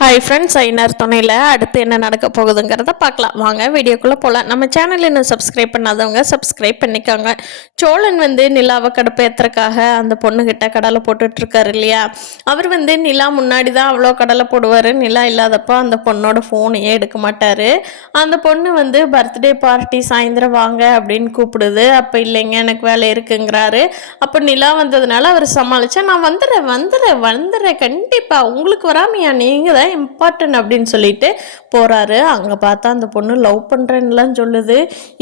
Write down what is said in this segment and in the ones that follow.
Hi friends, ஐநர் துணையில் அடுத்து என்ன நடக்க போகுதுங்கிறத பார்க்கலாம். வாங்க வீடியோக்குள்ளே போகலாம். நம்ம சேனல் இன்னும் சப்ஸ்கிரைப் பண்ணாதவங்க சப்ஸ்கிரைப் பண்ணிக்கோங்க. சோழன் நிலாவை கடப்பேற்றுறக்காக அந்த பொண்ணுக்கிட்ட கடலை போட்டுட்ருக்காரு இல்லையா. அவர் நிலா முன்னாடி தான் அவ்வளோ கடலை போடுவார். நிலா இல்லாதப்போ அந்த பொண்ணோட ஃபோனையே எடுக்க மாட்டார். அந்த பொண்ணு பர்த்டே பார்ட்டி சாயந்தரம் வாங்க அப்படின்னு கூப்பிடுது. அப்போ இல்லைங்க எனக்கு வேலை இருக்குங்கிறாரு. அப்போ நிலா வந்ததுனால அவர் சமாளித்தா நான் வந்துடுறேன் கண்டிப்பாக, உங்களுக்கு வராமையா, நீங்கள் தான் இம்பார்ட்டன்ட் அப்படின்னு சொல்லிட்டு போகிறாரு. அங்கே பார்த்தா அந்த பொண்ணு லவ் பண்ணுறேன்னுலாம் சொல்லுது.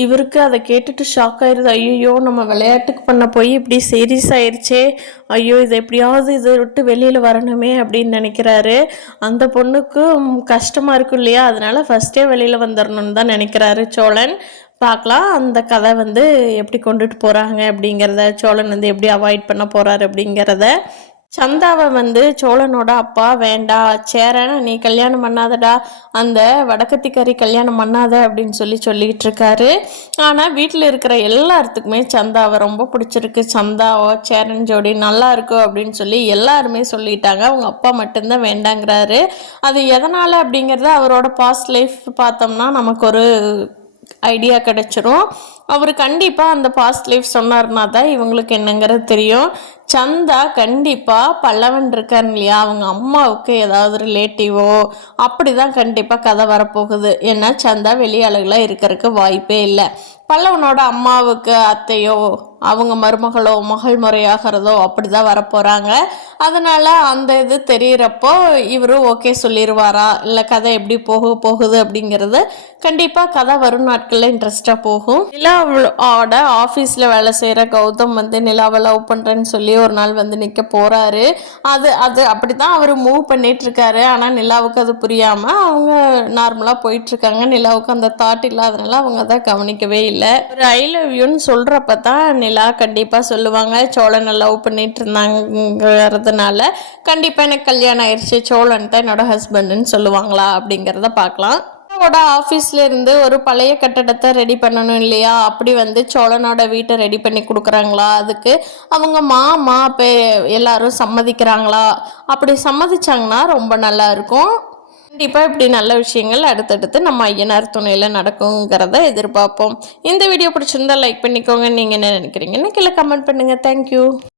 இவருக்கு அதை கேட்டுட்டு ஷாக் ஆயிடுது. ஐயோ, நம்ம விளையாட்டுக்கு பண்ண போய் இப்படி சீரியஸ் ஆயிடுச்சே, ஐயோ இதை எப்படியாவது இதை விட்டு வெளியில் வரணுமே அப்படின்னு நினைக்கிறாரு. அந்த பொண்ணுக்கு கஷ்டமாக இருக்கும் இல்லையா, அதனால ஃபஸ்ட்டே வெளியில் வந்துடணும்னு தான் நினைக்கிறாரு சோழன். பார்க்கலாம் அந்த கதை எப்படி கொண்டுட்டு போகிறாங்க அப்படிங்கிறத, சோழன் எப்படி அவாய்ட் பண்ண போகிறாரு அப்படிங்கிறத. சந்தாவை சோழனோட அப்பா வேண்டா சேரன நீ கல்யாணம் பண்ணாதடா, அந்த வடக்கத்திக்காரி கல்யாணம் பண்ணாத அப்படின்னு சொல்லிட்டு இருக்காரு. ஆனால் வீட்டில் இருக்கிற எல்லாத்துக்குமே சந்தாவை ரொம்ப பிடிச்சிருக்கு. சந்தாவோ சேரன் ஜோடி நல்லா இருக்கும் அப்படின்னு சொல்லி எல்லாருமே சொல்லிட்டாங்க. அவங்க அப்பா மட்டும்தான் வேண்டாங்கிறாரு. அது எதனால் அப்படிங்கிறத அவரோட பாஸ்ட் லைஃப் பார்த்தோம்னா நமக்கு ஒரு ஐடியா கிடைச்சிரும். அவர் கண்டிப்பாக அந்த பாஸ்ட் லைஃப் சொன்னார்னா தான் இவங்களுக்கு என்னங்கிறது தெரியும். சந்தா கண்டிப்பாக பல்லவன் இருக்காரு இல்லையா, அவங்க அம்மாவுக்கு ஏதாவது ரிலேட்டிவோ அப்படி தான் கண்டிப்பாக கதை வரப்போகுது. ஏன்னா சந்தா வெளியாளுகளாக இருக்கிறதுக்கு வாய்ப்பே இல்லை. பல்லவனோட அம்மாவுக்கு அத்தையோ அவங்க மருமகளோ மகள் முறையாகிறதோ அப்படி தான் வரப்போகிறாங்க. அதனால் அந்த இது தெரிகிறப்போ இவர் ஓகே சொல்லிடுவாரா, இல்லை கதை எப்படி போகுது அப்படிங்கிறது கண்டிப்பாக கதை வரும் நாட்களில் இன்ட்ரெஸ்டாக போகும். நிலாவோட ஆஃபீஸில் வேலை செய்கிற கௌதம் நிலாவை லவ் பண்ணுறேன்னு சொல்லி ஒரு நாள் நிற்க போகிறாரு. அது அப்படி தான் அவர் மூவ் பண்ணிகிட்ருக்காரு. ஆனால் நிலாவுக்கு அது புரியாமல் அவங்க நார்மலாக போயிட்டுருக்காங்க. நிலாவுக்கு அந்த தாட் இல்லாதனால அவங்க அதை கவனிக்கவே இல்லை. ஒரு ஐ லவ் யூன்னு சொல்கிறப்ப தான் நிலா கண்டிப்பாக சொல்லுவாங்க சோழனை லவ் பண்ணிட்டு இருந்தாங்கிறதுனால கண்டிப்பாக எனக்கு கல்யாணம் ஆயிடுச்சு, சோழன் தான் என்னோட ஹஸ்பண்டுன்னு சொல்லுவாங்களா அப்படிங்கிறத பார்க்கலாம். ஆஃபீஸ்ல இருந்து ஒரு பழைய கட்டடத்தை ரெடி பண்ணணும் இல்லையா, அப்படி சோழனோட வீட்டை ரெடி பண்ணி கொடுக்குறாங்களா. அதுக்கு அவங்க மாமா எல்லாரும் சம்மதிக்கிறாங்களா. அப்படி சம்மதிச்சாங்கன்னா ரொம்ப நல்லா இருக்கும். கண்டிப்பாக இப்படி நல்ல விஷயங்கள் அடுத்தடுத்து நம்ம ஐயனார் துணையில் நடக்குங்கிறத எதிர்பார்ப்போம். இந்த வீடியோ பிடிச்சிருந்தா லைக் பண்ணிக்கோங்க. நீங்கள் என்ன நினைக்கிறீங்கன்னு கீழே கமெண்ட் பண்ணுங்கள். தேங்க்யூ.